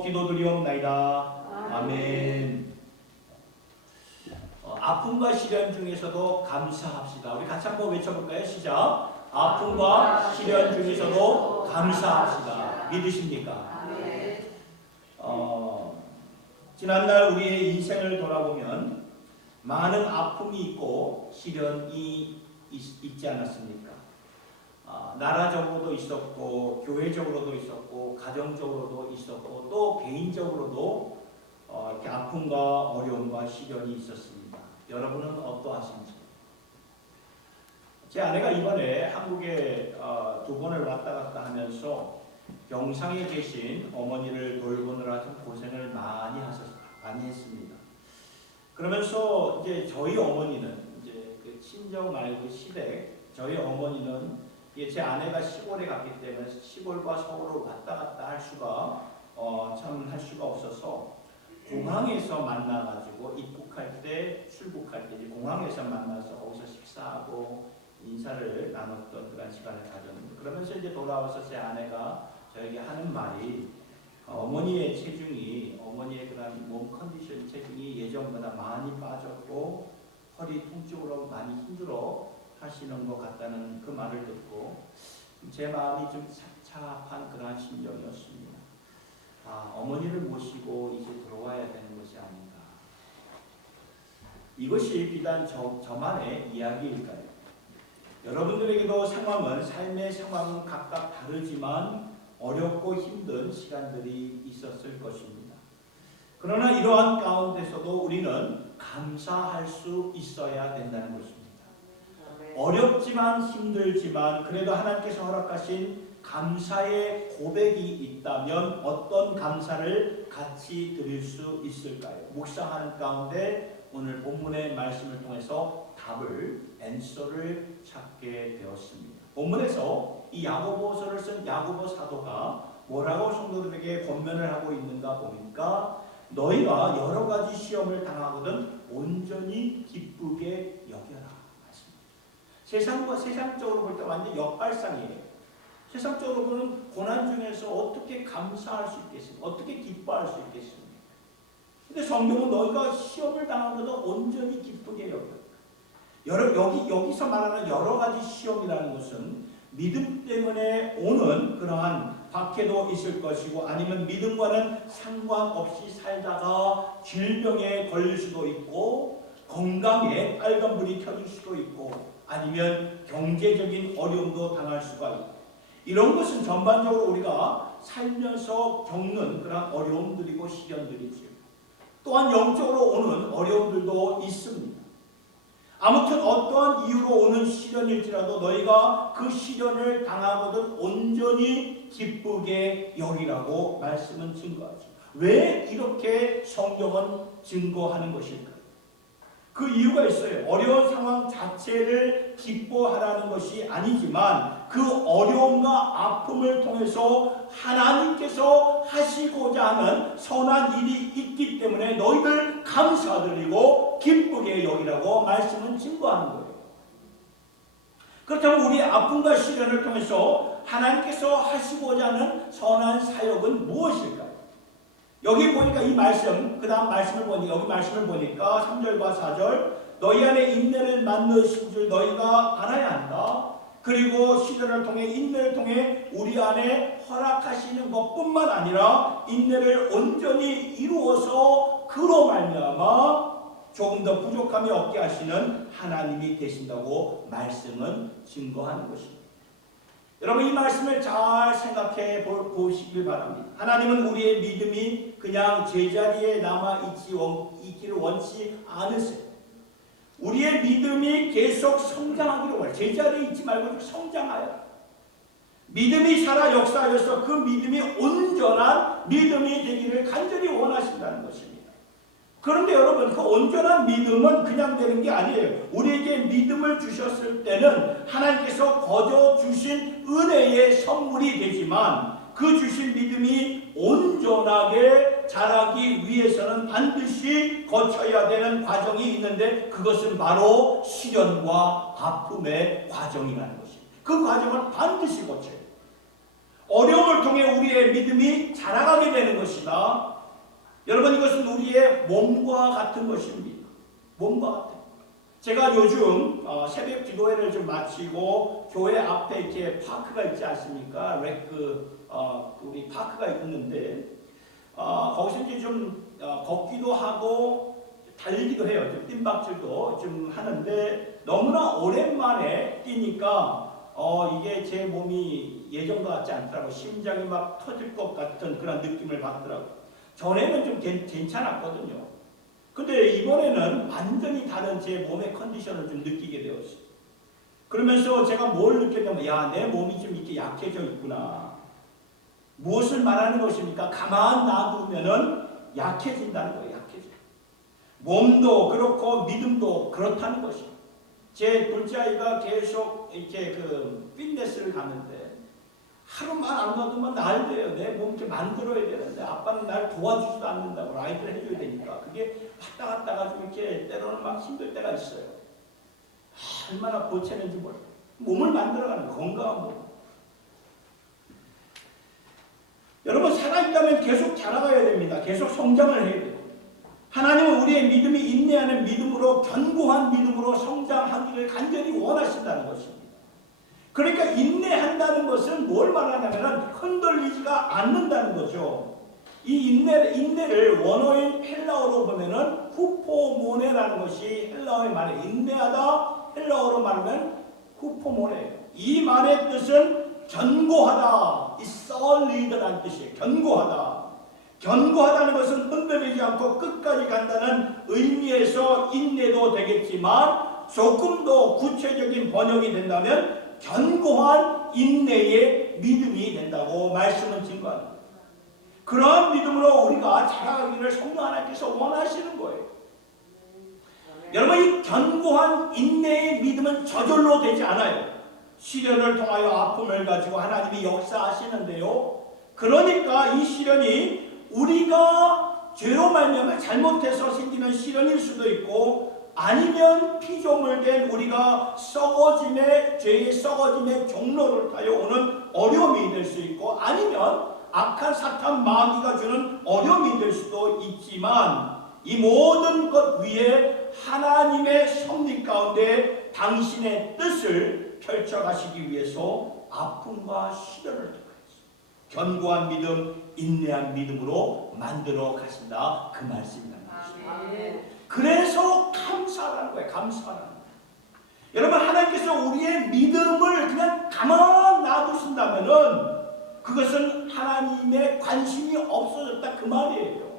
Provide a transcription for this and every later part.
기도드리옵나이다. 아멘. 아픔과 시련 중에서도 감사합시다. 우리 같이 한번 외쳐볼까요? 시작. 아픔과 시련 중에서도 감사합시다. 믿으십니까? 지난날 우리의 인생을 돌아보면 많은 아픔이 있고 시련이 있지 않았습니까? 나라적으로도 있었고 교회적으로도 있었고 가정적으로도 있었고 또 개인적으로도 이렇게 아픔과 어려움과 시련이 있었습니다. 여러분은 어떠하신지? 제 아내가 이번에 한국에 2번을 왔다 갔다 하면서 영상에 계신 어머니를 돌보느라 좀 고생을 많이 했습니다. 그러면서 이제 저희 어머니는 이제 그 친정 말고 시댁, 저희 어머니는 제 아내가 시골에 갔기 때문에 시골과 서울을 왔다 갔다 할 수가 참 할 수가 없어서 공항에서 만나가지고 입국할 때 출국할 때 공항에서 만나서 거기서 식사하고 인사를 나눴던 그런 시간을 가졌는데, 그러면서 이제 돌아와서 제 아내가 저에게 하는 말이 어머니의 체중이, 어머니의 그런 몸 컨디션 체중이 예전보다 많이 빠졌고 허리 통증으로 많이 힘들어 하시는 것 같다는 그 말을 듣고 제 마음이 좀 착잡한 그러한 심정이었습니다. 어머니를 모시고 이제 들어와야 되는 것이 아닌가. 이것이 비단 저만의 이야기일까요? 여러분들에게도 삶의 상황은 각각 다르지만 어렵고 힘든 시간들이 있었을 것입니다. 그러나 이러한 가운데서도 우리는 감사할 수 있어야 된다는 것입니다. 어렵지만 힘들지만 그래도 하나님께서 허락하신 감사의 고백이 있다면 어떤 감사를 같이 드릴 수 있을까요? 묵상하는 가운데 오늘 본문의 말씀을 통해서 앤서를 찾게 되었습니다. 본문에서 이 야고보서를 쓴 야고보 사도가 뭐라고 성도들에게 권면을 하고 있는가 보니까 너희가 여러 가지 시험을 당하거든 온전히 기쁘게 여겨라. 세상적으로 볼 때 완전 역발상이에요. 세상적으로 보는 고난 중에서 어떻게 감사할 수 있겠습니까? 어떻게 기뻐할 수 있겠습니까? 근데 성경은 너희가 시험을 당하고도 온전히 기쁘게 여겨. 여기서 말하는 여러 가지 시험이라는 것은 믿음 때문에 오는 그러한 박해도 있을 것이고 아니면 믿음과는 상관없이 살다가 질병에 걸릴 수도 있고 건강에 빨간불이 켜질 수도 있고 아니면 경제적인 어려움도 당할 수가 있고, 이런 것은 전반적으로 우리가 살면서 겪는 그런 어려움들이고 시련들이지요. 또한 영적으로 오는 어려움들도 있습니다. 아무튼 어떠한 이유로 오는 시련일지라도 너희가 그 시련을 당하거든 온전히 기쁘게 여기라고 말씀은 증거하죠. 왜 이렇게 성경은 증거하는 것일까? 그 이유가 있어요. 어려운 상황 자체를 기뻐하라는 것이 아니지만 그 어려움과 아픔을 통해서 하나님께서 하시고자 하는 선한 일이 있기 때문에 너희들 감사드리고 기쁘게 여기라고 말씀은 증거하는 거예요. 그렇다면 우리의 아픔과 시련을 통해서 하나님께서 하시고자 하는 선한 사역은 무엇일까요? 여기 보니까 이 말씀, 그 다음 말씀을 보니까, 여기 말씀을 보니까 3절과 4절, 너희 안에 인내를 만드신 줄 너희가 알아야 한다. 그리고 시련을 통해, 인내를 통해 우리 안에 허락하시는 것뿐만 아니라 인내를 온전히 이루어서 그로 말미암아 조금 더 부족함이 없게 하시는 하나님이 되신다고 말씀은 증거하는 것입니다. 여러분, 이 말씀을 잘 생각해 보시길 바랍니다. 하나님은 우리의 믿음이 그냥 제자리에 남아있기를 원치 않으세요. 우리의 믿음이 계속 성장하기를 원해요. 제자리에 있지 말고 성장하여 믿음이 살아 역사하여서 그 믿음이 온전한 믿음이 되기를 간절히 원하신다는 것입니다. 그런데 여러분, 그 온전한 믿음은 그냥 되는 게 아니에요. 우리에게 믿음을 주셨을 때는 하나님께서 거저 주신 은혜의 선물이 되지만 그 주신 믿음이 온전하게 자라기 위해서는 반드시 거쳐야 되는 과정이 있는데 그것은 바로 시련과 아픔의 과정이라는 것입니다. 그 과정을 반드시 거쳐야 돼요. 어려움을 통해 우리의 믿음이 자라가게 되는 것이다. 여러분, 이것은 우리의 몸과 같은 것입니다. 몸과 같은. 제가 요즘 새벽 기도회를 좀 마치고 교회 앞에 이렇게 파크가 있지 않습니까? 우리 파크가 있는데 거기서 이제 좀 걷기도 하고 달리기도 해요. 좀 뜀박질도 좀 하는데 너무나 오랜만에 뛰니까 이게 제 몸이 예전과 같지 않더라고요. 심장이 막 터질 것 같은 그런 느낌을 받더라고요. 전에는 좀 괜찮았거든요. 근데 이번에는 완전히 다른 제 몸의 컨디션을 좀 느끼게 되었어요. 그러면서 제가 뭘 느꼈냐면, 야, 내 몸이 좀 이렇게 약해져 있구나. 무엇을 말하는 것입니까? 가만 놔두면은 약해진다는 거예요. 약해져. 몸도 그렇고 믿음도 그렇다는 것이에요. 제 둘째 아이가 계속 이렇게 피트니스를 가는데 하루만 안 놔두면 날돼요. 내 몸 이렇게 만들어야 되는데 아빠는 날 도와주지도 않는다고 라이드를 해줘야 되니까 그게 왔다 갔다 가지고 이렇게 때로는 막 힘들 때가 있어요. 얼마나 보채는지 몰라요. 몸을 만들어가는 건강한 몸. 여러분, 살아있다면 계속 자라가야 됩니다. 계속 성장을 해야 돼요. 하나님은 우리의 믿음이 인내하는 믿음으로, 견고한 믿음으로 성장하기를 간절히 원하신다는 것입니다. 그러니까 인내한다는 것은 뭘 말하냐면 흔들리지가 않는다는 거죠. 이 인내를 원어인 헬라어로 보면은 후포모네라는 것이 헬라어의 말이에요. 인내하다, 헬라어로 말하면 후포모네예요. 이 말의 뜻은 견고하다, 이 solid라는 뜻이에요. 견고하다. 견고하다는 것은 흔들리지 않고 끝까지 간다는 의미에서 인내도 되겠지만 조금 더 구체적인 번역이 된다면 견고한 인내의 믿음이 된다고 말씀은 증거합니다. 그러한 믿음으로 우리가 자라가기를 성령 하나님께서 원하시는 거예요. 여러분, 이 견고한 인내의 믿음은 저절로 되지 않아요. 시련을 통하여 아픔을 가지고 하나님이 역사하시는데요. 그러니까 이 시련이 우리가 죄로 말미암아 잘못해서 생기는 시련일 수도 있고, 아니면 피조물된 우리가 죄의 썩어짐의 경로를 타여 오는 어려움이 될 수 있고, 아니면 악한 사탄 마귀가 주는 어려움이 될 수도 있지만, 이 모든 것 위에 하나님의 섭리 가운데 당신의 뜻을 펼쳐가시기 위해서 아픔과 시련을 통해서 견고한 믿음, 인내한 믿음으로 만들어 가신다, 그 말씀입니다. 그래서 감사하라는 거예요. 감사하라는 거예요. 여러분, 하나님께서 우리의 믿음을 그냥 가만 놔두신다면은 그것은 하나님의 관심이 없어졌다, 그 말이에요.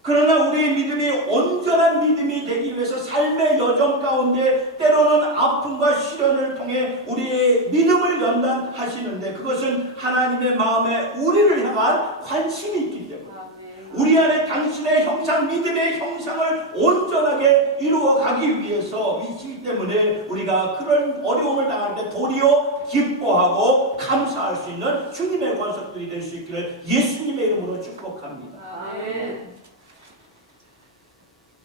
그러나 우리의 믿음이 온전한 믿음이 되기 위해서 삶의 여정 가운데 때로는 아픔과 시련을 통해 우리의 믿음을 연단하시는데, 그것은 하나님의 마음에 우리를 향한 관심이 있기 때문에 우리 안에 당신의 형상, 믿음의 형상을 온전하게 이루어가기 위해서이기 때문에 우리가 그런 어려움을 당할 때 도리어 기뻐하고 감사할 수 있는 주님의 권속들이 될 수 있기를 예수님의 이름으로 축복합니다. 아멘.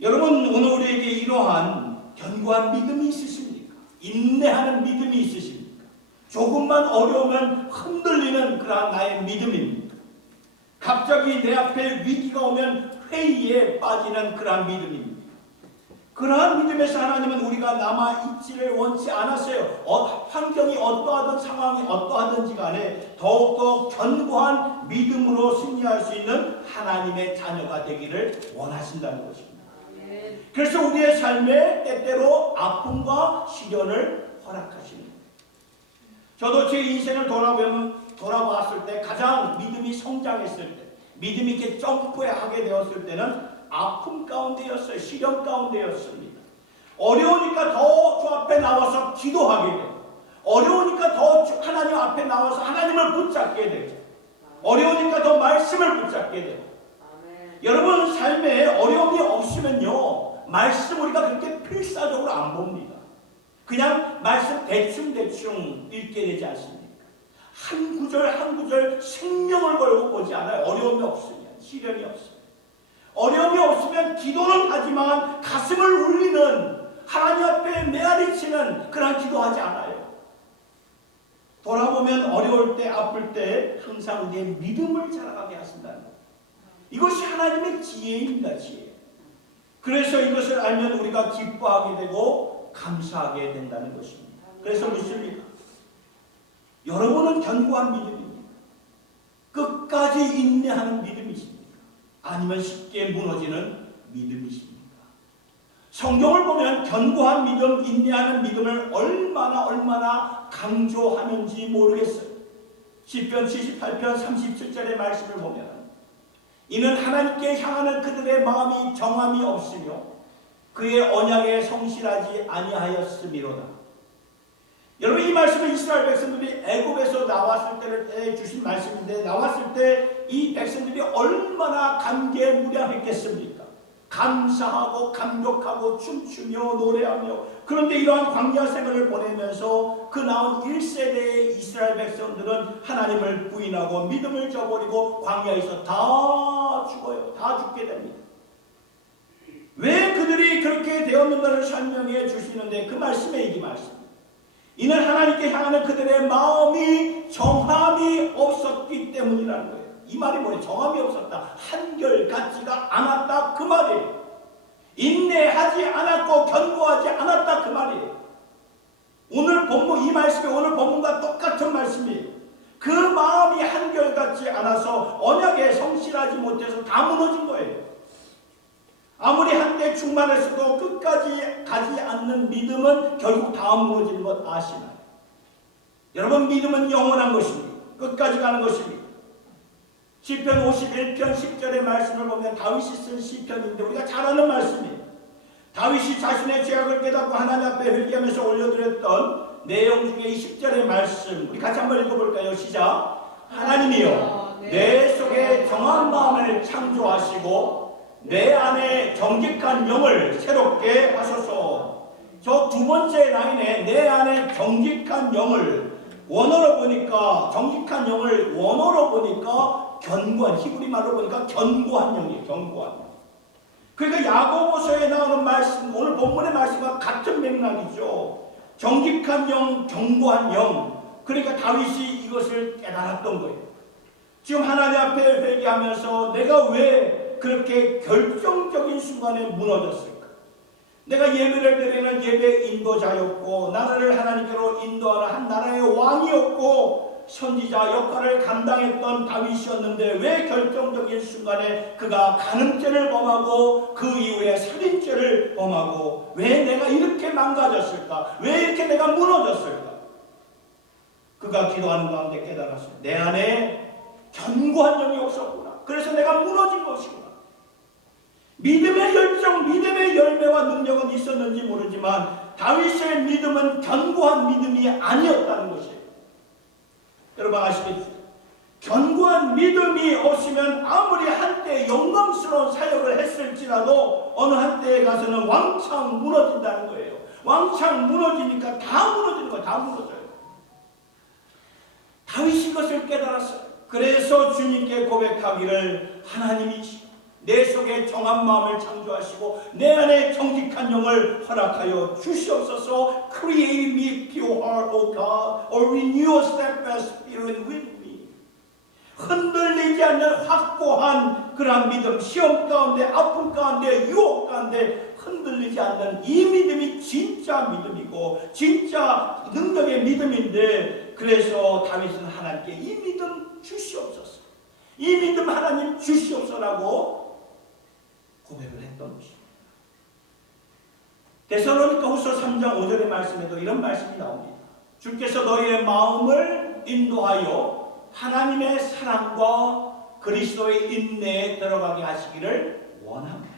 여러분, 오늘 우리에게 이러한 견고한 믿음이 있으십니까? 인내하는 믿음이 있으십니까? 조금만 어려우면 흔들리는 그러한 나의 믿음입니까? 갑자기 내 앞에 위기가 오면 회의에 빠지는 그러한 믿음입니다. 그러한 믿음에서 하나님은 우리가 남아있지를 원치 않았어요. 환경이 어떠하든 상황이 어떠하든지 간에 더욱더 견고한 믿음으로 승리할 수 있는 하나님의 자녀가 되기를 원하신다는 것입니다. 그래서 우리의 삶에 때때로 아픔과 시련을 허락하시는 거예요. 저도 제 인생을 돌아봤을 때 가장 믿음이 성장했을 때, 믿음이 이렇게 점프하게 되었을 때는 아픔 가운데였어요. 시련 가운데였습니다. 어려우니까 더 주 앞에 나와서 기도하게 돼요. 어려우니까 더 하나님 앞에 나와서 하나님을 붙잡게 돼요. 어려우니까 더 말씀을 붙잡게 돼요. 여러분, 삶에 어려움이 없으면요, 말씀 우리가 그렇게 필사적으로 안 봅니다. 그냥 말씀 대충 읽게 되지 않습니까? 한 구절 한 구절 생명을 걸고 보지 않아요. 어려움이 없으면, 시련이 없으면. 어려움이 없으면 기도는 하지만 가슴을 울리는, 하나님 앞에 메아리치는 그런 기도하지 않아요. 돌아보면 어려울 때, 아플 때 항상 우리의 믿음을 자라가게 하신다는 것. 이것이 하나님의 지혜입니다. 지혜. 그래서 이것을 알면 우리가 기뻐하게 되고 감사하게 된다는 것입니다. 그래서 묻습니다. 여러분은 견고한 믿음입니까? 끝까지 인내하는 믿음이십니까? 아니면 쉽게 무너지는 믿음이십니까? 성경을 보면 견고한 믿음, 인내하는 믿음을 얼마나 강조하는지 모르겠어요. 시편 78편 37절의 말씀을 보면 이는 하나님께 향하는 그들의 마음이 정함이 없으며 그의 언약에 성실하지 아니하였음이로다. 여러분, 이 말씀은 이스라엘 백성들이 애굽에서 나왔을 때를 주신 말씀인데, 나왔을 때 이 백성들이 얼마나 감개무량했겠습니까? 감사하고 감격하고 춤추며 노래하며. 그런데 이러한 광야 생활을 보내면서 그 나온 1세대의 이스라엘 백성들은 하나님을 부인하고 믿음을 저버리고 광야에서 다 죽어요. 다 죽게 됩니다. 왜 그들이 그렇게 되었는가를 설명해 주시는데 그 말씀에 이 말씀. 이는 하나님께 향하는 그들의 마음이 정함이 없었기 때문이라는 거예요. 이 말이 뭐예요? 정함이 없었다. 한결같지가 않았다. 그 말이에요. 인내하지 않았고 견고하지 않았다. 그 말이에요. 오늘 본문, 이 말씀이 오늘 본문과 똑같은 말씀이에요. 그 마음이 한결같지 않아서 언약에 성실하지 못해서 다 무너진 거예요. 아무리 한때 충만했어도 끝까지 가지 않는 믿음은 결국 다 무너지는 것 아시나요? 여러분, 믿음은 영원한 것입니다. 끝까지 가는 것입니다. 시편 51편 10절의 말씀을 보면 다윗이 쓴 시편인데 우리가 잘 아는 말씀이에요. 다윗이 자신의 죄악을 깨닫고 하나님 앞에 회개하면서 올려드렸던 내용 중에 이 10절의 말씀 우리 같이 한번 읽어볼까요? 시작. 하나님이여 내 속에 정한 마음을 창조하시고 내 안에 정직한 영을 새롭게 하소서. 저 두 번째 라인에 내 안에 정직한 영을 원어로 보니까 정직한 영을 원어로 보니까 견고한, 히브리 말로 보니까 견고한 영이에요. 견고한 영. 그러니까 야고보서에 나오는 말씀, 오늘 본문의 말씀과 같은 맥락이죠. 정직한 영, 견고한 영. 그러니까 다윗이 이것을 깨달았던 거예요. 지금 하나님 앞에 회개하면서 내가 왜 그렇게 결정적인 순간에 무너졌을까? 내가 예배를 드리는 예배 인도자였고 나라를 하나님께로 인도하는 한 나라의 왕이었고 선지자 역할을 감당했던 다윗이었는데 왜 결정적인 순간에 그가 간음죄를 범하고 그 이후에 살인죄를 범하고 왜 내가 이렇게 망가졌을까? 왜 이렇게 내가 무너졌을까? 그가 기도하는 가운데 깨달았어요. 내 안에 견고한 영이 없었구나. 그래서 내가 무너진 것이구나. 믿음의 열정, 믿음의 열매와 능력은 있었는지 모르지만 다윗의 믿음은 견고한 믿음이 아니었다는 것이에요. 여러분 아시겠죠? 견고한 믿음이 없으면 아무리 한때 영광스러운 사역을 했을지라도 어느 한때에 가서는 왕창 무너진다는 거예요. 왕창 무너지니까 다 무너지는 거예요. 다 무너져요. 다윗이 이것을 깨달았어요. 그래서 주님께 고백하기를 하나님이 내 속에 정한 마음을 창조하시고 내 안에 정직한 영을 허락하여 주시옵소서. Create me pure heart, O God, or renew a steadfast spirit within me. 흔들리지 않는 확고한 그러한 믿음, 시험 가운데, 아픔 가운데, 유혹 가운데 흔들리지 않는 이 믿음이 진짜 믿음이고 진짜 능력의 믿음인데, 그래서 다윗은 하나님께 이 믿음 주시옵소서, 이 믿음 하나님 주시옵소서라고 고백을 했던 것입니다. 데살로니가후서 3장 5절의 말씀에도 이런 말씀이 나옵니다. 주께서 너희의 마음을 인도하여 하나님의 사랑과 그리스도의 인내에 들어가게 하시기를 원합니다.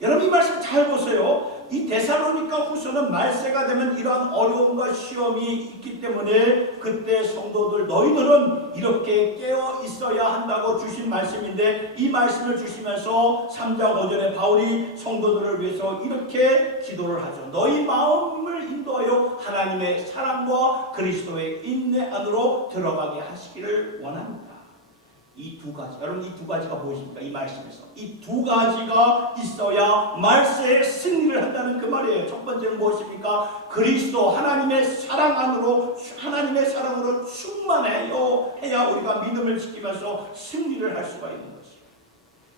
여러분 이 말씀 잘 보세요. 이 데살로니가후서는 말세가 되면 이러한 어려움과 시험이 있기 때문에 그때 성도들 너희들은 이렇게 깨어 있어야 한다고 주신 말씀인데, 이 말씀을 주시면서 3장 5절에 바울이 성도들을 위해서 이렇게 기도를 하죠. 너희 마음을 인도하여 하나님의 사랑과 그리스도의 인내 안으로 들어가게 하시기를 원합니다. 이 두 가지, 여러분 이 두 가지가 무엇입니까? 이 말씀에서 이 두 가지가 있어야 말세의 승리를 한다는 그 말이에요. 첫 번째는 무엇입니까? 그리스도 하나님의 사랑 안으로, 하나님의 사랑으로 충만해야 우리가 믿음을 지키면서 승리를 할 수가 있는 것이에요.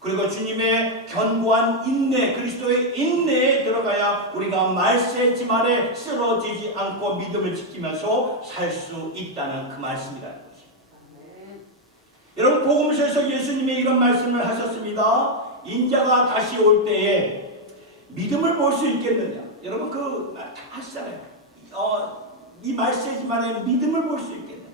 그리고 주님의 견고한 인내, 그리스도의 인내에 들어가야 우리가 말세의 짐 아래 쓰러지지 않고 믿음을 지키면서 살 수 있다는 그 말씀이라는 거죠. 여러분 복음서에서 예수님이 이런 말씀을 하셨습니다. 인자가 다시 올 때에 믿음을 볼 수 있겠느냐? 여러분 그 말 다 하시잖아요. 이 말세의 짐 안에 믿음을 볼 수 있겠느냐?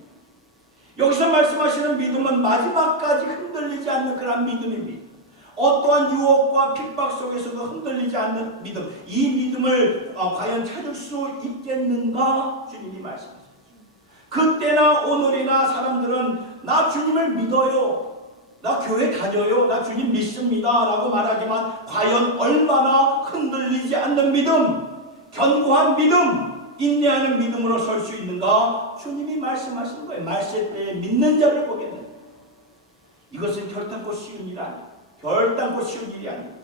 여기서 말씀하시는 믿음은 마지막까지 흔들리지 않는 그런 믿음입니다. 어떠한 유혹과 핍박 속에서도 흔들리지 않는 믿음, 이 믿음을 과연 찾을 수 있겠는가? 주님이 말씀하셨죠. 그때나 오늘이나 사람들은 나 주님을 믿어요, 나 교회 다녀요, 나 주님 믿습니다 라고 말하지만 과연 얼마나 흔들리지 않는 믿음, 견고한 믿음, 인내하는 믿음으로 설 수 있는가? 주님이 말씀하신 거예요. 말세 때에 믿는 자를 보게 된다. 이것은 결단코 쉬운 일 아니에요. 결단코 쉬운 일이 아닙니다.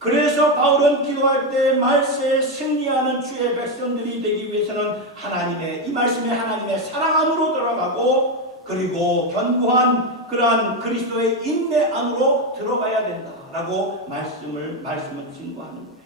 그래서 바울은 기도할 때 말세에 승리하는 주의 백성들이 되기 위해서는 하나님의 이 말씀에 하나님의 사랑 안으로 들어가고 그리고 견고한 그러한 그리스도의 인내 안으로 들어가야 된다라고 말씀을 증거하는 거예요.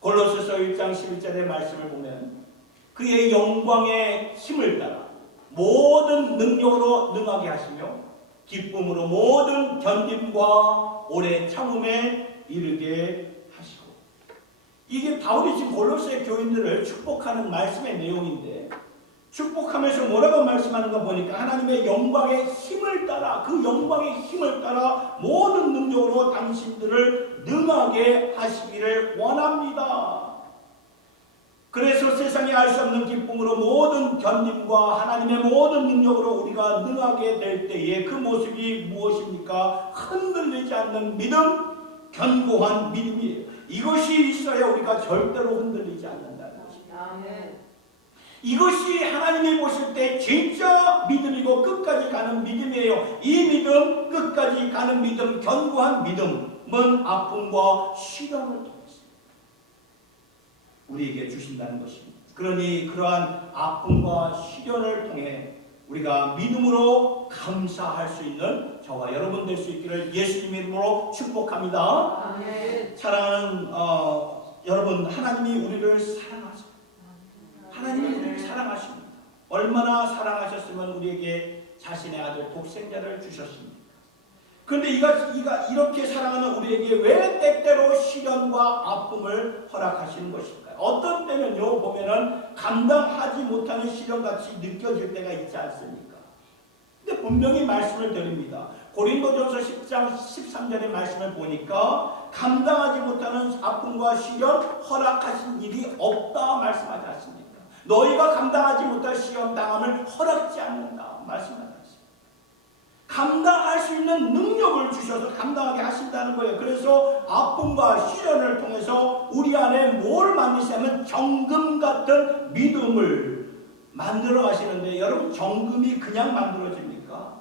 골로새서 1장 11절의 말씀을 보면 그의 영광의 힘을 따라 모든 능력으로 능하게 하시며 기쁨으로 모든 견딤과 오래 참음에 이르게 하시고, 이게 바울이 지금 골로새 교인들을 축복하는 말씀의 내용인데 축복하면서 뭐라고 말씀하는가 보니까 하나님의 영광의 힘을 따라, 그 영광의 힘을 따라 모든 능력으로 당신들을 능하게 하시기를 원합니다. 그래서 세상에 알 수 없는 기쁨으로 모든 견딤과 하나님의 모든 능력으로 우리가 능하게 될 때에 그 모습이 무엇입니까? 흔들리지 않는 믿음, 견고한 믿음이에요. 이것이 있어야 우리가 절대로 흔들리지 않는다는 것입니다. 이것이 하나님이 보실 때 진짜 믿음이고 끝까지 가는 믿음이에요. 이 믿음, 끝까지 가는 믿음, 견고한 믿음은 아픔과 시련을 통해서 우리에게 주신다는 것입니다. 그러니 그러한 아픔과 시련을 통해 우리가 믿음으로 감사할 수 있는 저와 여러분 될 수 있기를 예수님 이름으로 축복합니다. 아멘. 사랑하는 여러분, 하나님이 우리를 사랑하십니다. 하나님이 우리를 사랑하십니다. 얼마나 사랑하셨으면 우리에게 자신의 아들 독생자를 주셨습니다. 그런데 이렇게 사랑하는 우리에게 왜 때때로 시련과 아픔을 허락하시는 것일까요? 어떤 때는요 보면은 감당하지 못하는 시련같이 느껴질 때가 있지 않습니까? 근데 분명히 말씀을 드립니다. 고린도전서 10장 13절의 말씀을 보니까 감당하지 못하는 아픔과 시련 허락하신 일이 없다 말씀하지 않습니까? 너희가 감당하지 못할 시련 당함을 허락지 않는다 말씀하지 않습니까? 감당할 수 있는 능력을 주셔서 감당하게 하신다는 거예요. 그래서 아픔과 시련을 통해서 우리 안에 뭘 만드시냐면 정금 같은 믿음을 만들어 가시는데, 여러분 정금이 그냥 만들어집니까?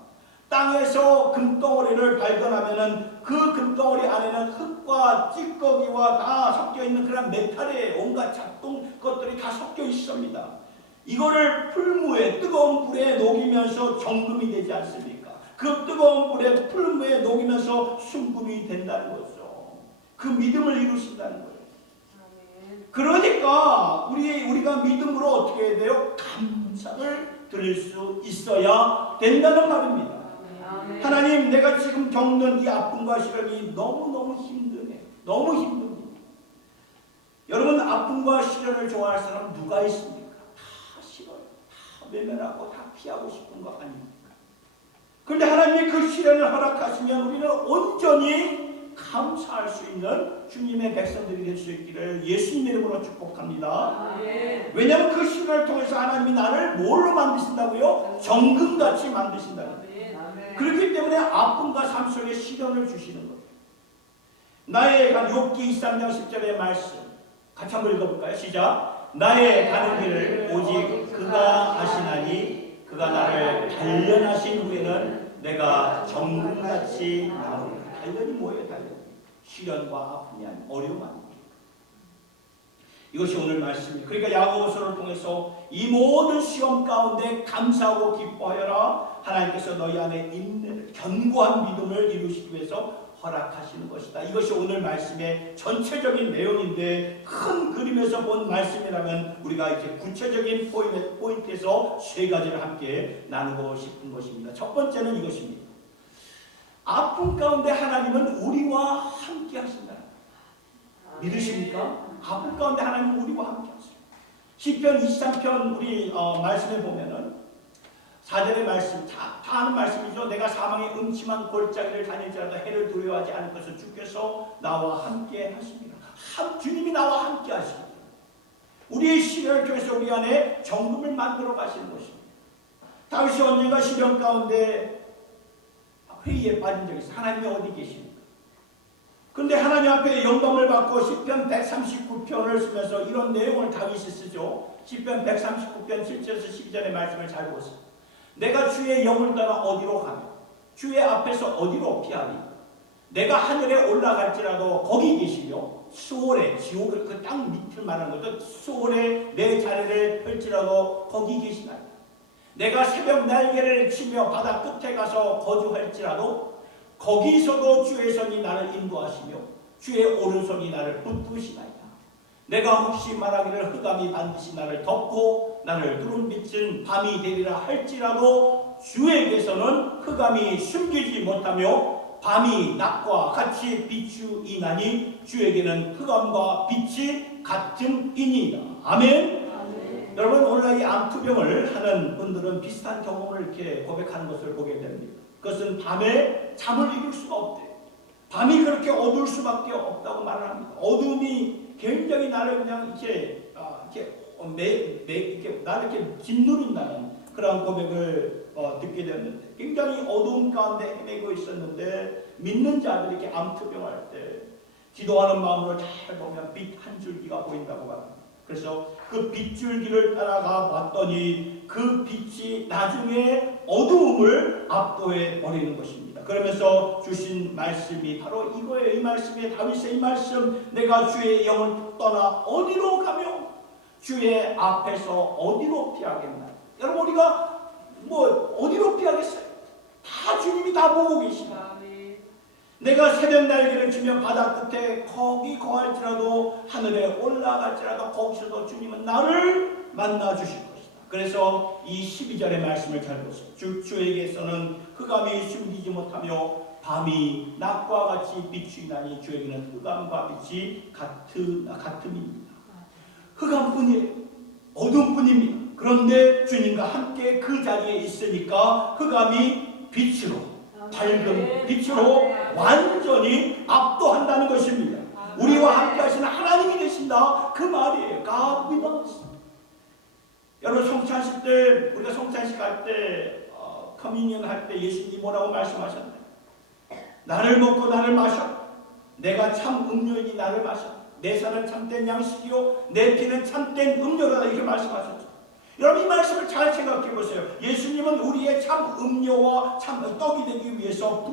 땅에서 금덩어리를 발견하면은 그 금덩어리 안에는 흙과 찌꺼기와 다 섞여 있는 그런 메탈의 온갖 작동 것들이 다 섞여 있습니다. 이거를 풀무에 뜨거운 불에 녹이면서 정금이 되지 않습니까? 그 뜨거운 불에 풀무에 녹이면서 순금이 된다는 거죠. 그 믿음을 이루신다는 거예요. 그러니까 우리가 믿음으로 어떻게 해야 돼요? 감사를 드릴 수 있어야 된다는 말입니다. 하나님, 내가 지금 겪는 이 아픔과 시련이 너무너무 힘드네. 너무 힘듭니다. 여러분, 아픔과 시련을 좋아할 사람 누가 있습니까? 다 싫어요. 다 외면하고 다 피하고 싶은 거 아닙니까? 그런데 하나님이 그 시련을 허락하시면 우리는 온전히 감사할 수 있는 주님의 백성들이 될 수 있기를 예수님 이름으로 축복합니다. 왜냐하면 그 시련을 통해서 하나님이 나를 뭘로 만드신다고요? 정금같이 만드신다는 거예요. 그렇기 때문에 아픔과 삶 속에 시련을 주시는 거예요. 나의 욥기 23장 10절의 말씀 같이 한번 읽어볼까요? 시작. 나의 가는 길을 오직 그가 아시나니 그가 나를 단련하신 후에는 내가 정금같이 나오리라. 단련이 뭐예요? 단련. 시련과 아픔이 아닌 어려움 아닙니까? 이것이 오늘 말씀입니다. 그러니까 야고보서를 통해서 이 모든 시험 가운데 감사하고 기뻐하여라. 하나님께서 너희 안에 있는 견고한 믿음을 이루시기 위해서 허락하시는 것이다. 이것이 오늘 말씀의 전체적인 내용인데, 큰 그림에서 본 말씀이라면 우리가 이제 구체적인 포인트에서 세 가지를 함께 나누고 싶은 것입니다. 첫 번째는 이것입니다. 아픔 가운데 하나님은 우리와 함께 하신다. 믿으십니까? 아픔 가운데 하나님은 우리와 함께 하세요. 시편 23편 우리 말씀에 보면은 4절의 말씀, 다 아는 말씀이죠. 내가 사망의 음침한 골짜기를 다닐지라도 해를 두려워하지 않을 것을 주께서 나와 함께 하십니다. 주님이 나와 함께 하십니다. 우리의 시련을 통해서 우리 안에 정금을 만들어 가시는 것입니다. 다윗이 언젠가 시련 가운데 회의에 빠진 적이 있어요. 하나님이 어디 계십니까? 그런데 하나님 앞에 영광을 받고 시편 139편을 쓰면서 이런 내용을 다윗이 쓰죠. 시편 139편 7절에서 12절의 말씀을 잘 보세요. 내가 주의 영을 따라 어디로 가며 주의 앞에서 어디로 피하리? 내가 하늘에 올라갈지라도 거기 계시며 수월에, 지옥을 그 땅 밑을 말하는 거죠. 수월에 내 자리를 펼지라도 거기 계시나니 내가 새벽 날개를 치며 바다 끝에 가서 거주할지라도 거기서도 주의 손이 나를 인도하시며 주의 오른손이 나를 붙드시나이다. 내가 혹시 말하기를 흑암이 반드시 나를 덮고 나를 두른 빛은 밤이 되리라 할지라도 주에게서는 흑암이 숨기지 못하며 밤이 낮과 같이 비추이나니 주에게는 흑암과 빛이 같음이니이다. 아멘. 여러분, 오늘 이 암투병을 하는 분들은 비슷한 경험을 이렇게 고백하는 것을 보게 됩니다. 그것은 밤에 잠을 이룰 수가 없대요. 밤이 그렇게 어두울 수밖에 없다고 말을 합니다. 어둠이 굉장히 나를 그냥 이렇게 나를 이렇게 짓누른다는 그런 고백을 듣게 되었는데, 굉장히 어두운 가운데 헤매고 있었는데 믿는 자들이 이렇게 암투병할 때 기도하는 마음으로 잘 보면 빛 한 줄기가 보인다고 말합니다. 그래서 그 빗줄기를 따라가 봤더니 그 빛이 나중에 어두움을 압도해 버리는 것입니다. 그러면서 주신 말씀이 바로 이거예요. 이 말씀이 다윗의 이 말씀, 내가 주의 영을 떠나 어디로 가며 주의 앞에서 어디로 피하겠나. 여러분, 우리가 어디로 피하겠어요? 다 주님이 다 보고 계십니다. 내가 새벽 날개를 치며 바다 끝에 거기 거할지라도 하늘에 올라갈지라도 거기서도 주님은 나를 만나 주실 것이다. 그래서 이 12절의 말씀을 잘 보세요. 주에게서는 흑암이 숨기지 못하며 밤이 낮과 같이 비추이나니 주에게는 흑암과 빛이 같음입니다. 흑암뿐이에요. 어둠뿐입니다. 그런데 주님과 함께 그 자리에 있으니까 흑암이 빛으로, 밝은 빛으로 완전히 압도한다는 것입니다. 우리와 함께 하시는 하나님이 되신다, 그 말이에요. God with us. 여러분, 성찬식 때, 우리가 성찬식 할 때, 커뮤니언 할 때 예수님이 뭐라고 말씀하셨나요? 나를 먹고 나를 마셔. 내가 참 음료이니 나를 마셔. 내 살은 참된 양식이요 내 피는 참된 음료라다, 이렇게 말씀하셨죠. 여러분, 이 말씀을 잘 생각해 보세요. 예수님은 우리의 참 음료와 참 떡이 되기 위해서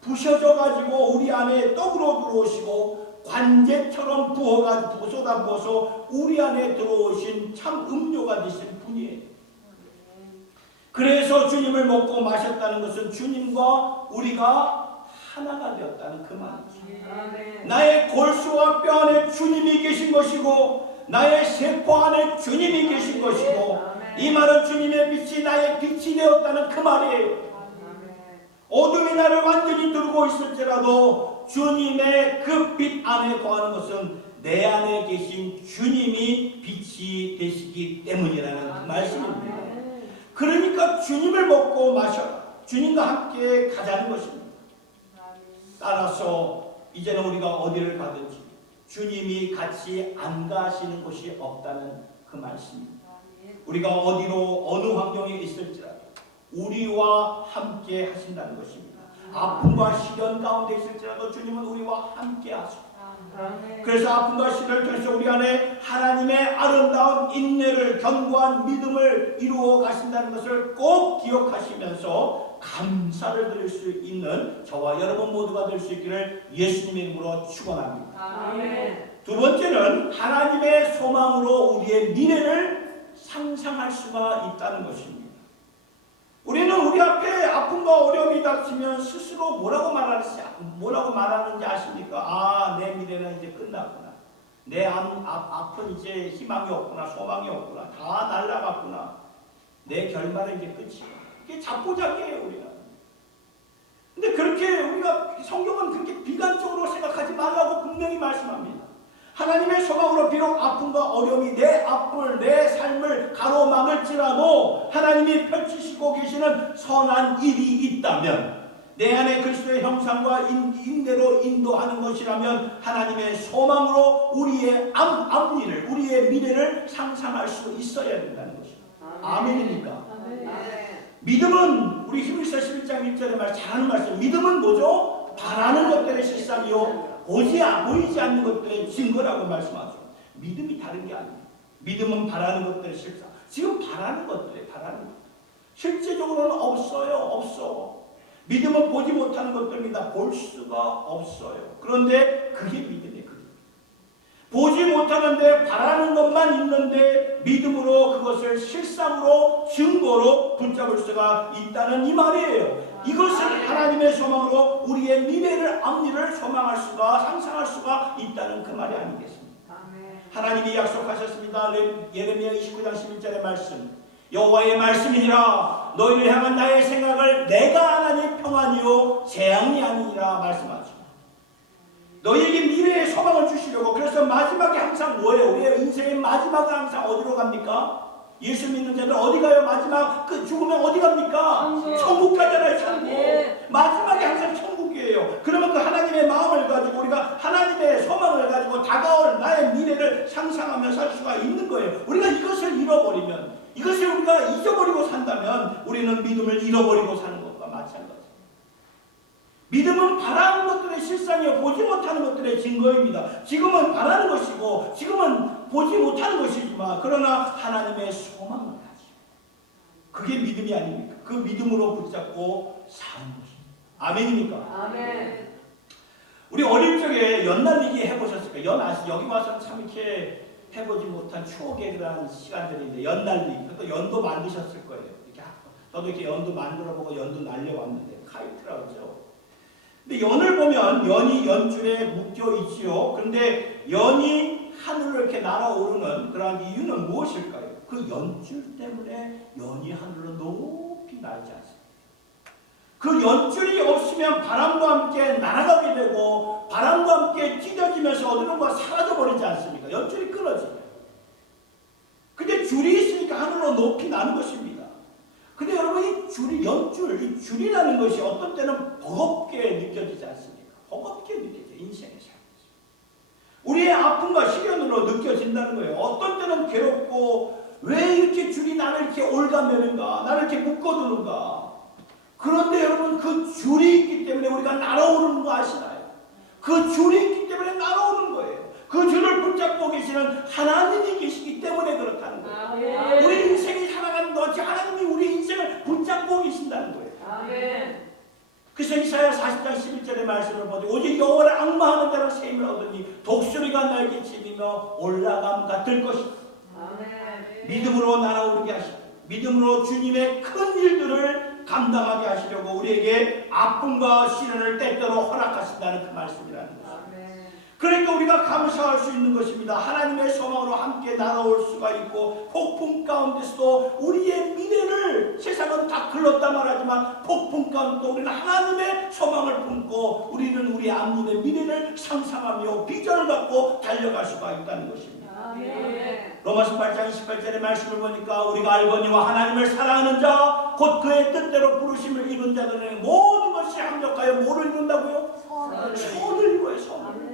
부셔져가지고 우리 안에 떡으로 들어오시고 관제처럼 쏟아부어서 우리 안에 들어오신 참 음료가 되신 분이에요. 그래서 주님을 먹고 마셨다는 것은 주님과 우리가 하나가 되었다는 그 말이죠. 나의 골수와 뼈 안에 주님이 계신 것이고 나의 세포 안에 주님이 계신 것이고, 이 말은 주님의 빛이 나의 빛이 되었다는 그 말이에요. 어둠이 나를 완전히 두르고 있을지라도 주님의 그 빛 안에 거하는 것은 내 안에 계신 주님이 빛이 되시기 때문이라는 그 말씀입니다. 그러니까 주님을 먹고 마셔라. 주님과 함께 가자는 것입니다. 따라서 이제는 우리가 어디를 가든지 주님이 같이 안 가시는 곳이 없다는 그 말씀입니다. 우리가 어디로 어느 환경에 있을지라도 우리와 함께 하신다는 것입니다. 아픔과 시련 가운데 있을지라도 주님은 우리와 함께 하십니다. 그래서 아픔과 시련을 통해서 우리 안에 하나님의 아름다운 인내를, 견고한 믿음을 이루어 가신다는 것을 꼭 기억하시면서 감사를 드릴 수 있는 저와 여러분 모두가 될 수 있기를 예수님의 이름으로 축원합니다. 아멘. 두 번째는 하나님의 소망으로 우리의 미래를 상상할 수가 있다는 것입니다. 우리는 우리 앞에 아픔과 어려움이 닥치면 스스로 뭐라고 말하는지 아십니까? 아, 내 미래는 이제 끝났구나. 내 앞은 이제 희망이 없구나. 소망이 없구나. 다 날아갔구나. 내 결말은 이제 끝이야. 이게 자포자기예요, 우리가. 근데 그렇게 우리가 성경은 그렇게 비관적으로 생각하지 말라고 분명히 말씀합니다. 하나님의 소망으로 비록 아픔과 어려움이 내 앞을 내 삶을 가로막을지라도 하나님이 펼치시고 계시는 선한 일이 있다면 내 안에 그리스도의 형상과 인대로 인도하는 것이라면 하나님의 소망으로 우리의 앞일을 우리의 미래를 상상할 수 있어야 된다는 것입니다. 아멘입니까? 아멘. 믿음은 우리 히브리서 11장 1절에 잘하는 말씀. 믿음은 뭐죠? 바라는 것들의 실상이요 보이지 않는 것들의 증거라고 말씀하죠. 믿음이 다른 게 아니에요. 믿음은 바라는 것들의 실상. 지금 바라는 것들에 바라는 것. 실제적으로는 없어요. 없어. 믿음은 보지 못하는 것들입니다. 볼 수가 없어요. 그런데 그게 믿음이에요. 보지 못하는데 바라는 것만 있는데 믿음으로 그것을 실상으로 증거로 붙잡을 수가 있다는 이 말이에요. 이것은 하나님의 소망으로 우리의 미래를 앞일을 소망할 수가 상상할 수가 있다는 그 말이 아니겠습니까? 하나님이 약속하셨습니다. 예레미야 29장 11절의 말씀. 여호와의 말씀이니라 너희를 향한 나의 생각을 내가 하나니 평안이요 재앙이 아니니라 말씀하죠. 너희에게 미래의 소망을 주시려고. 그래서 마지막에 항상 뭐예요? 우리의 인생의 마지막은 항상 어디로 갑니까? 예수 믿는 자들 어디 가요? 마지막 그 죽으면 어디 갑니까? 천국 가잖아요. 천국. 마지막에 항상 천국이에요. 그러면 그 하나님의 마음을 가지고 우리가 하나님의 소망을 가지고 다가올 나의 미래를 상상하며 살 수가 있는 거예요. 우리가 이것을 잃어버리면, 이것을 우리가 잊어버리고 산다면 우리는 믿음을 잃어버리고 사는 것과 마찬가지입니다. 믿음은 바라는 것들의 실상이요 보지 못하는 것들의 증거입니다. 지금은 바라는 것이고 지금은 보지 못하는 것이지만 그러나 하나님의 소망을 가지고 그게 믿음이 아닙니까? 그 믿음으로 붙잡고 사는 것입니다. 아멘입니까? 아멘. 우리 어릴 적에 연날리기 해보셨을까요? 여기 와서는 참 이렇게 해보지 못한 추억의 그런 시간들인데 연날리기. 또 연도 만드셨을 거예요. 이렇게 저도 이렇게 연도 만들어보고 연도 날려왔는데 카이트라고 그러죠. 근데 연을 보면 연이 연줄에 묶여 있지요. 그런데 연이 하늘로 이렇게 날아오르는 그런 이유는 무엇일까요? 그 연줄 때문에 연이 하늘로 높이 날지 않습니까? 그 연줄이 없으면 바람과 함께 날아가게 되고 바람과 함께 찢어지면서 어디론가 사라져버리지 않습니까? 연줄이 끊어지면. 근데 줄이 있으니까 하늘로 높이 나는 것입니다. 근데 여러분 이 이 줄이라는 것이 어떤 때는 버겁게 느껴지지 않습니까? 버겁게 느껴져요. 인생의 삶에서. 우리의 아픔과 시련으로 느껴진다는 거예요. 어떤 때는 괴롭고 왜 이렇게 줄이 나를 이렇게 올가매는가? 나를 이렇게 묶어두는가? 그런데 여러분 그 줄이 있기 때문에 우리가 날아오르는 거 아시나요? 그 줄이 있기 때문에 날아오는 거예요. 그 줄을 붙잡고 계시는 하나님이 계시기 때문에 그렇다는 거예요. 우리 인생이 살아가는 것이 하나님이 우리 인생을 붙잡고 계신다는 거예요. 그래서 이사야 40장 11절의 말씀을 보죠. 오직 여호와를 앙망하는 자는 새 힘을 얻으니 독수리가 날개 치며 올라감 같을 것이다. 믿음으로 날아오르게 하시고 믿음으로 주님의 큰 일들을 감당하게 하시려고 우리에게 아픔과 시련을 때때로 허락하신다는 그 말씀이라는 것입니다. 그러니까 우리가 감사할 수 있는 것입니다. 하나님의 소망으로 함께 날아올 수가 있고 폭풍 가운데서도 우리의 미래를 세상은 다 글렀다 말하지만 폭풍 가운데도 우리는 하나님의 소망을 품고 우리는 우리 앞문의 미래를 상상하며 비전을 갖고 달려갈 수가 있다는 것입니다. 로마서 8장 28절의 말씀을 보니까 우리가 알거니와 하나님을 사랑하는 자 곧 그의 뜻대로 부르심을 이룬 자들은 모든 것이 합력하여 뭐를 이룬다고요? 선을 이루어요. 선을.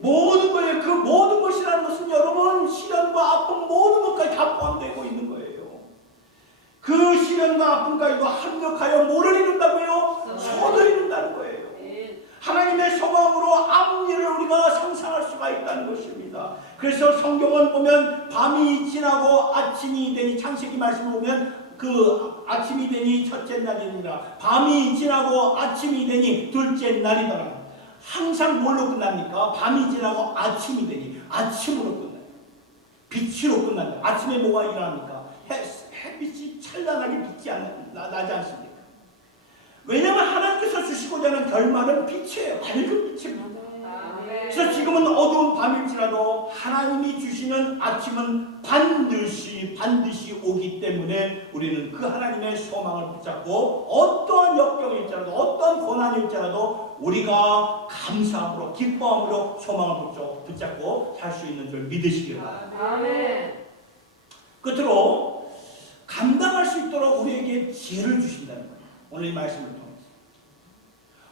모든 거예요. 그 모든 것이라는 것은 여러분 시련과 아픔 모든 것까지 다 포함되고 있는 거예요. 그 시련과 아픔까지도 합력하여 뭐를 이룬다고요? 선을 이룬다는 거예요. 하나님의 소망으로 앞일을 우리가 상상할 수가 있다는 것입니다. 그래서 성경은 보면 밤이 지나고 아침이 되니 창세기 말씀을 보면 그 아침이 되니 첫째 날이니라. 밤이 지나고 아침이 되니 둘째 날이더라. 항상 뭘로 끝납니까? 밤이 지나고 아침이 되니 아침으로 끝나요. 빛으로 끝난다. 아침에 뭐가 일어납니까? 햇빛이 찬란하게 나지 않습니까? 왜냐하면 하나님께서 주시고자 하는 결말은 빛이에요. 밝은 빛입니다. 그래서 지금은 어두운 밤일지라도 하나님이 주시는 아침은 반드시 오기 때문에 우리는 그 하나님의 소망을 붙잡고 어떠한 역경일지라도 어떠한 고난일지라도 우리가 감사함으로 기뻐함으로 소망을 붙잡고 살 수 있는 줄 믿으시기 바랍니다. 끝으로 감당할 수 있도록 우리에게 지혜를 주신다는 거예요. 오늘 이 말씀을 통해서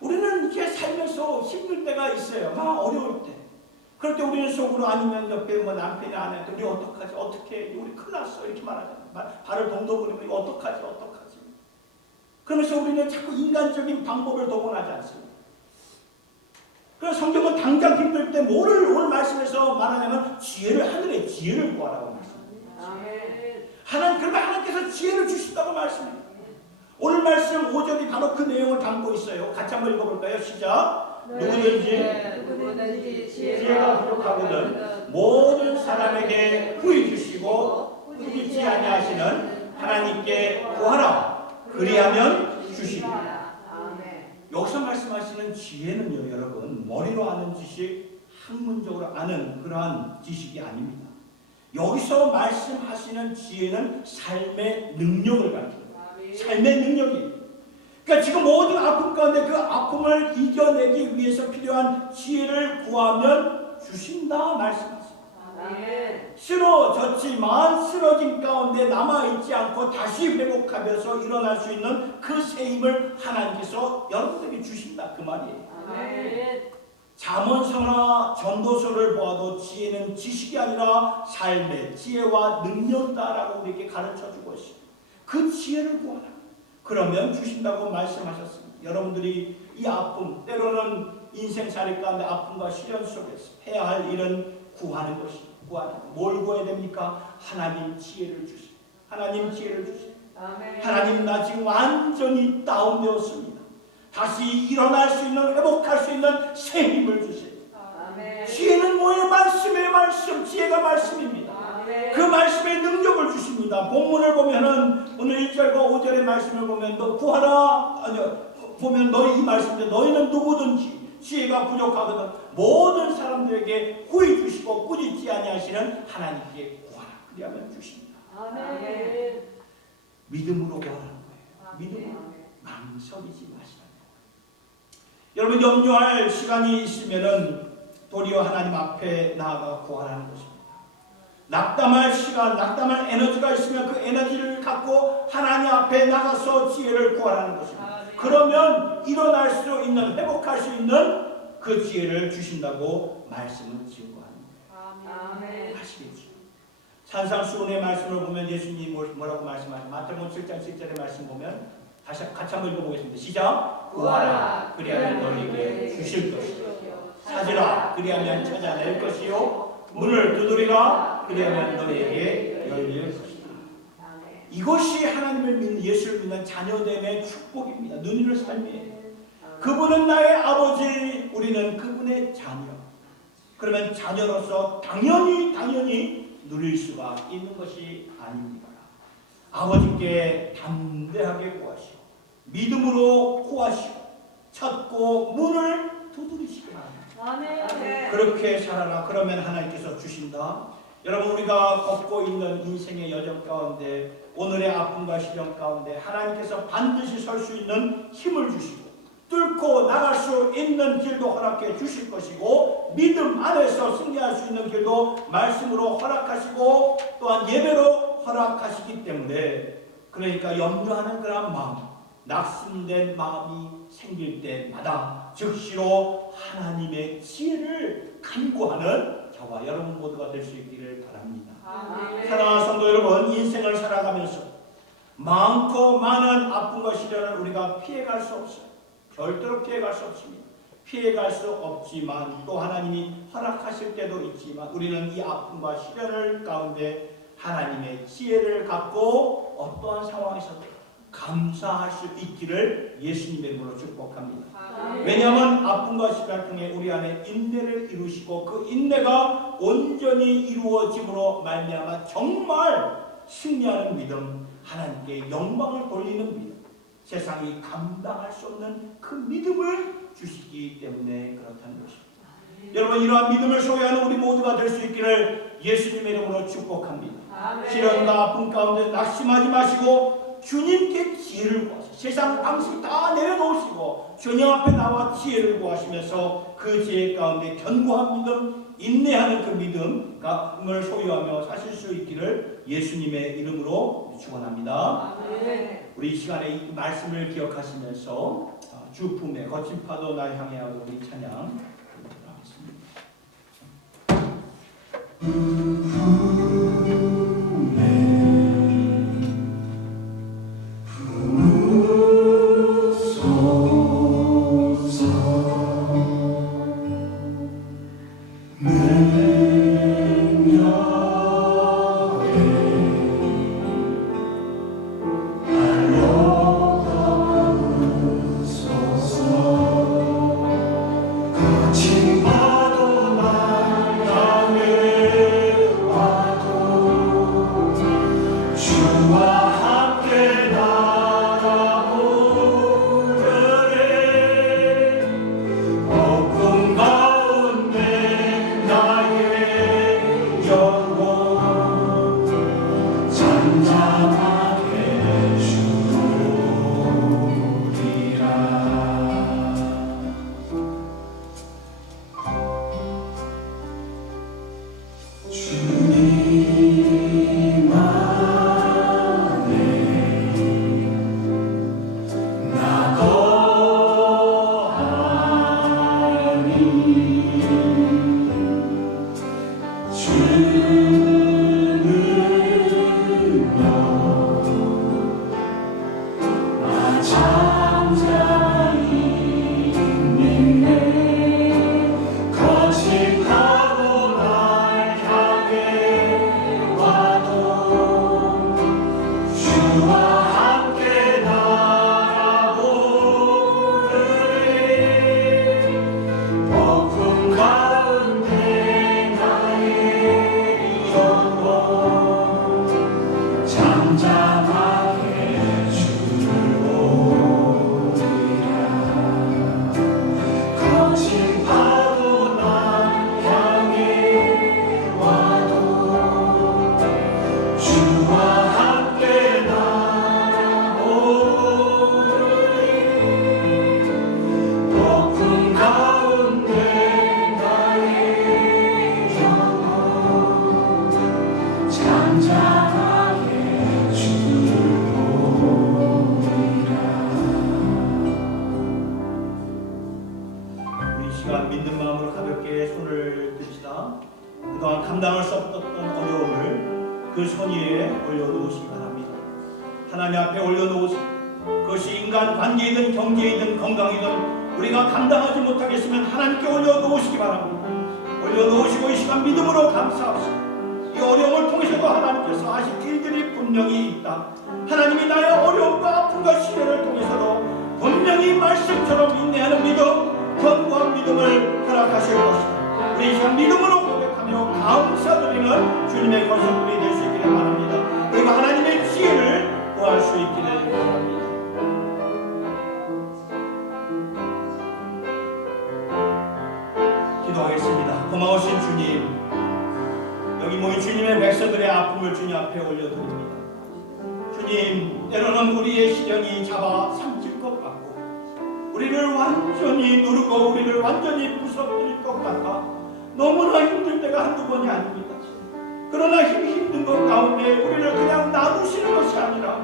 우리는 이렇게 살면서 힘들 때가 있어요. 막 어려울 때. 그럴 때 우리는 속으로 아니면 옆에 뭐 남편이 아내한테 우리 어떡하지? 어떻게? 우리 큰일 났어. 이렇게 말하잖아요. 발을 동동 구르면 어떡하지? 그러면서 우리는 자꾸 인간적인 방법을 동원하지 않습니다. 그래서 성경은 당장 힘들 때 오늘 말씀에서 말하냐면 하늘의 지혜를 구하라고 말씀합니다. 하나님께서 지혜를 주신다고 말씀합니다. 오늘 말씀 5절이 바로 그 내용을 담고 있어요. 같이 한번 읽어볼까요? 시작. 누구든지 지혜가 부족하거든 모든 사람에게 후히 주시고 꾸짖지 아니하시는 하나님께 구하라. 그리하면 주시리라. 여기서 말씀하시는 지혜는요, 여러분, 머리로 아는 지식, 학문적으로 아는 그러한 지식이 아닙니다. 여기서 말씀하시는 지혜는 삶의 능력을 가르칩니다. 삶의 능력이. 그러니까 지금 모든 아픔 가운데 그 아픔을 이겨내기 위해서 필요한 지혜를 구하면 주신다 말씀하십니다. 쓰러졌지만 쓰러진 가운데 남아있지 않고 다시 회복하면서 일어날 수 있는 그 새 힘을 하나님께서 여러분들에게 주신다 그 말이에요. 잠언서나 전도서를 보아도 지혜는 지식이 아니라 삶의 지혜와 능력이다라고 우리에게 가르쳐주고 있습니다. 그 지혜를 구하라. 그러면 주신다고 말씀하셨습니다. 여러분들이 이 아픔, 때로는 인생살이 가운데 아픔과 시련 속에서 해야 할 일은 구하는 것입니다. 뭘 구해야 됩니까? 하나님 지혜를 주십니다. 하나님 지혜를 주십니다. 하나님 나 지금 완전히 다운되었습니다. 다시 일어날 수 있는, 회복할 수 있는 새 힘을 주십니다. 지혜는 뭐예요? 말씀의 말씀, 지혜가 말씀입니다. 그 말씀의 능력을 주십니다. 본문을 보면은 오늘 1절과 5절의 말씀을 보면 너 구하라 보면 너희 이 말씀인데 너희는 누구든지 지혜가 부족하거든 모든 사람들에게 후히 주시고 꾸짖지 아니하시는 하나님께 구하라. 그리하면 주십니다. 믿음으로 구하라는 거예요. 믿음으로 망설이지 마시라는 거예요. 여러분 염려할 시간이 있으면은 도리어 하나님 앞에 나아가 구하라는 것입니다. 낙담할 시간, 낙담할 에너지가 있으면 그 에너지를 갖고 하나님 앞에 나가서 지혜를 구하라는 것입니다. 그러면 일어날 수 있는, 회복할 수 있는 그 지혜를 주신다고 말씀을 증거합니다. 아시겠죠? 산상수훈의 말씀을 보면 예수님이 뭐라고 말씀하시죠? 마태복음 7장 7절의 말씀 보면 다시 같이 한번 읽어보겠습니다. 시작! 구하라 그리하면 너희에게 주실 것이요 찾으라 그리하면 찾아낼 것이요 문을 두드리라 그리하면 너희에게 열릴 것이다. 이것이 하나님을 믿는, 예수를 믿는 자녀됨의 축복입니다. 누리는 삶이에요. 그분은 나의 아버지, 우리는 그분의 자녀. 그러면 자녀로서 당연히 누릴 수가 있는 것이 아닙니다. 아버지께 담대하게 구하시오. 믿음으로 구하시오. 찾고 문을 두드리시기 바랍니다. 그렇게 살아라. 그러면 하나님께서 주신다. 여러분 우리가 걷고 있는 인생의 여정 가운데 오늘의 아픔과 시련 가운데 하나님께서 반드시 설 수 있는 힘을 주시고 뚫고 나갈 수 있는 길도 허락해 주실 것이고 믿음 안에서 승리할 수 있는 길도 말씀으로 허락하시고 또한 예배로 허락하시기 때문에 그러니까 염려하는 그런 마음, 낙심된 마음이 생길 때마다 즉시로 하나님의 지혜를 간구하는 저와 여러분 모두가 될 수 있기를 바랍니다. 사랑하는 성도 여러분, 인생을 살아가면서 많고 많은 아픔과 시련을 우리가 피해갈 수 없어요. 절대로 피해갈 수 없습니다. 피해갈 수 없지만 또 하나님이 허락하실 때도 있지만 우리는 이 아픔과 시련을 가운데 하나님의 지혜를 갖고 어떠한 상황에서도 감사할 수 있기를 예수님의 이름으로 축복합니다. 왜냐하면 아픔과 시련을 통해 우리 안에 인내를 이루시고 그 인내가 온전히 이루어짐으로 말미암아 정말 승리하는 믿음, 하나님께 영광을 돌리는 믿음, 세상이 감당할 수 없는 그 믿음을 주시기 때문에 그렇다는 것입니다. 여러분, 이러한 믿음을 소유하는 우리 모두가 될 수 있기를 예수님의 이름으로 축복합니다. 시련과 아픔 가운데 낙심하지 마시고 주님께 지혜를 구하세요. 세상 방식 다 내려놓으시고 주님 앞에 나와 지혜를 구하시면서 그 지혜 가운데 견고한 믿음, 인내하는 그 믿음을 소유하며 사실 수 있기를 예수님의 이름으로 축원합니다. 우리 이 시간에 이 말씀을 기억하시면서 주 품에 거친 파도 날 향해 하고 우리 찬양 감당할 수 없었던 어려움을 그 손 위에 올려놓으시기 바랍니다. 하나님 앞에 올려놓으시고 그것이 인간 관계이든 경제이든 건강이든 우리가 감당하지 못하겠으면 하나님께 올려놓으시기 바랍니다. 올려놓으시고 이 시간 믿음으로 감사합시다. 이 어려움을 통해서도 하나님께서 하실 일들이 분명히 있다. 하나님이 나의 어려움과 아픔과 시련을 통해서도 분명히 말씀처럼 인내하는 믿음, 견고한 믿음을 허락하실 것이다. 우리 이 시간 믿음으로 고백하며 감사드리는 주님의 권속들이 될 수 있기를 바랍니다. 그리고 하나님의 지혜를 구할 수 있기를 바랍니다. 기도하겠습니다. 고마우신 주님, 여기 모인 주님의 백성들의 아픔을 주님 앞에 올려드립니다. 주님, 때로는 우리의 시련이 잡아 삼킬 것 같고 우리를 완전히 누르고 우리를 완전히 부서뜨릴 것 같아 너무나 힘들 때가 한두 번이 아닙니다. 그러나 힘든 것 가운데 우리를 그냥 놔두시는 것이 아니라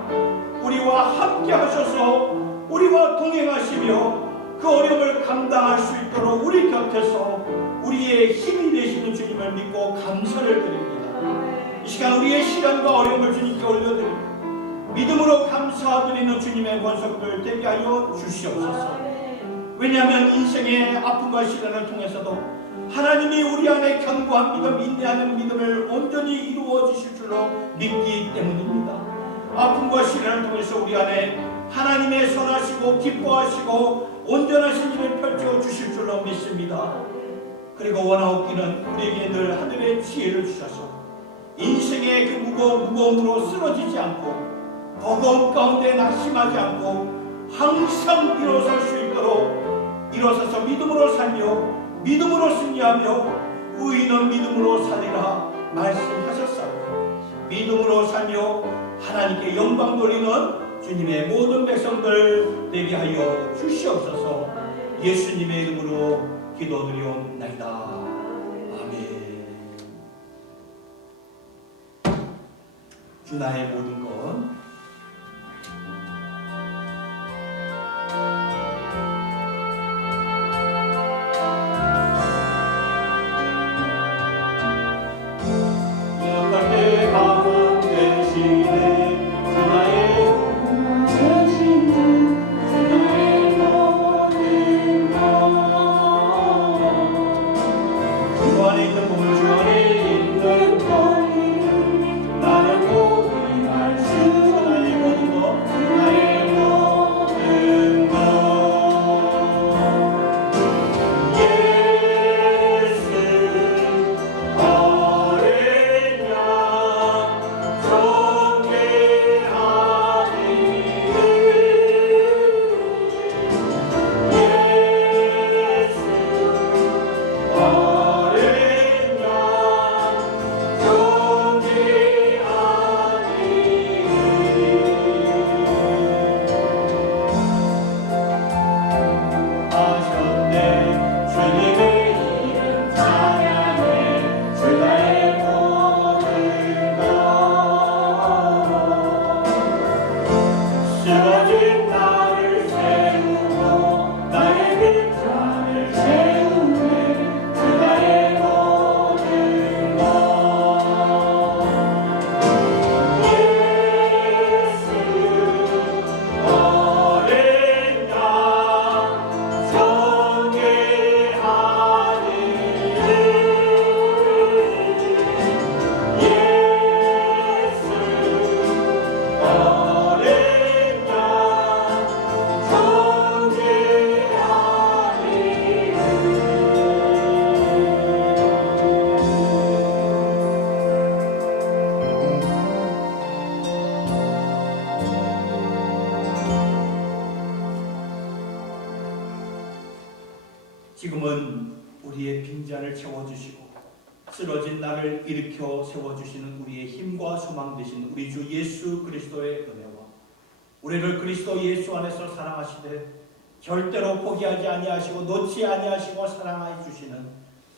우리와 함께 하셔서 우리와 동행하시며 그 어려움을 감당할 수 있도록 우리 곁에서 우리의 힘이 되시는 주님을 믿고 감사를 드립니다. 이 시간 우리의 시련과 어려움을 주님께 올려드립니다. 믿음으로 감사드리는 주님의 권속들 되게 하여 주시옵소서. 왜냐하면 인생의 아픔과 시련을 통해서도 하나님이 우리 안에 견고한 믿음, 인내하는 믿음을 온전히 이루어 주실 줄로 믿기 때문입니다. 아픔과 시련을 통해서 우리 안에 하나님의 선하시고 기뻐하시고 온전하신 일을 펼쳐 주실 줄로 믿습니다. 그리고 원하옵기는 우리에게 늘 하늘의 지혜를 주셔서 인생의 그 무거움으로 쓰러지지 않고 버거움 가운데 낙심하지 않고 항상 일어설 수 있도록 일어서서 믿음으로 살며 믿음으로 승리하며 의인은 믿음으로 살리라 말씀하셨사오니 믿음으로 살며 하나님께 영광 돌리는 주님의 모든 백성들 되게 하여 주시옵소서. 예수님의 이름으로 기도드리옵나이다. 아멘. 주 나의 모든 것 지금은 우리의 빈잔을 채워주시고 쓰러진 나를 일으켜 세워주시는 우리의 힘과 소망 되신 우리 주 예수 그리스도의 은혜와 우리를 그리스도 예수 안에서 사랑하시되 절대로 포기하지 아니하시고 놓지 아니하시고 사랑하여 주시는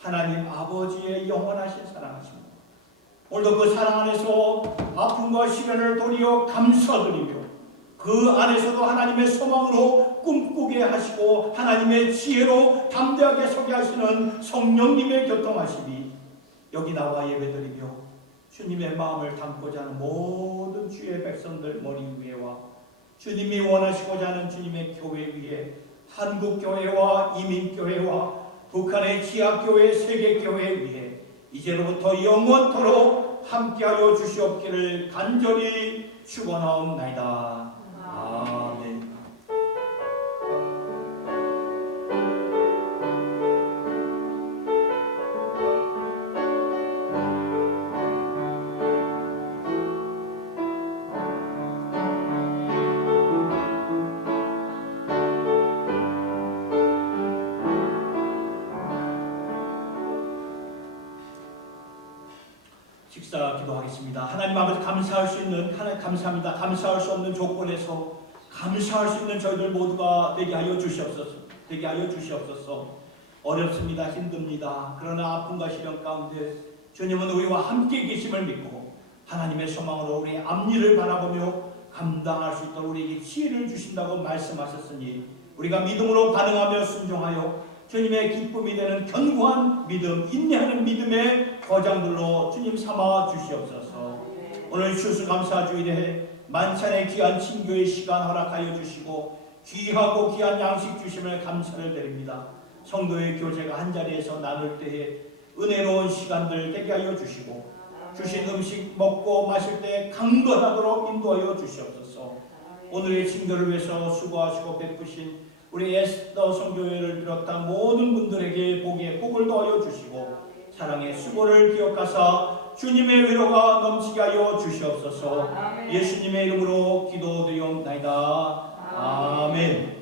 하나님 아버지의 영원하신 사랑하십니다. 오늘도 그 사랑 안에서 아픔과 시련을 도리어 감사드리며 그 안에서도 하나님의 소망으로 꿈꾸게 하시고 하나님의 지혜로 담대하게 서게 하시는 성령님의 교통하심이 여기 나와 예배드리며 주님의 마음을 담고자 하는 모든 주의 백성들 머리 위에와 주님이 원하시고자 하는 주님의 교회 위에 한국교회와 이민교회와 북한의 지하교회 세계교회 위에 이제로부터 영원토록 함께하여 주시옵기를 간절히 축원하옵나이다. 아멘. 식사 기도하겠습니다. 하나님 아버지 감사할 수 있는 하나님 감사합니다. 감사할 수 없는 조건에서 감사할 수 있는 저희들 모두가 되게 하여 주시옵소서. 되게 하여 주시옵소서. 어렵습니다. 힘듭니다. 그러나 아픔과 시련 가운데 주님은 우리와 함께 계심을 믿고 하나님의 소망으로 우리의 앞일을 바라보며 감당할 수 있도록 우리에게 지혜를 주신다고 말씀하셨으니 우리가 믿음으로 반응하며 순종하여 주님의 기쁨이 되는 견고한 믿음, 인내하는 믿음의 거장들로 주님 삼아 주시옵소서. 오늘 추수감사주일에 만찬의 귀한 친교의 시간 허락하여 주시고 귀하고 귀한 양식 주심을 감사를 드립니다. 성도의 교제가 한자리에서 나눌 때에 은혜로운 시간들 되게 하여 주시고 주신 음식 먹고 마실 때 강건하도록 인도하여 주시옵소서. 오늘의 친구를 위해서 수고하시고 베푸신 우리 에스더 성교회를 비롯한 모든 분들에게 복의 복을 더하여 주시고 사랑의 수고를 기억하사 주님의 위로가 넘치게 하여 주시옵소서. 예수님의 이름으로 기도드리옵나이다. 아멘.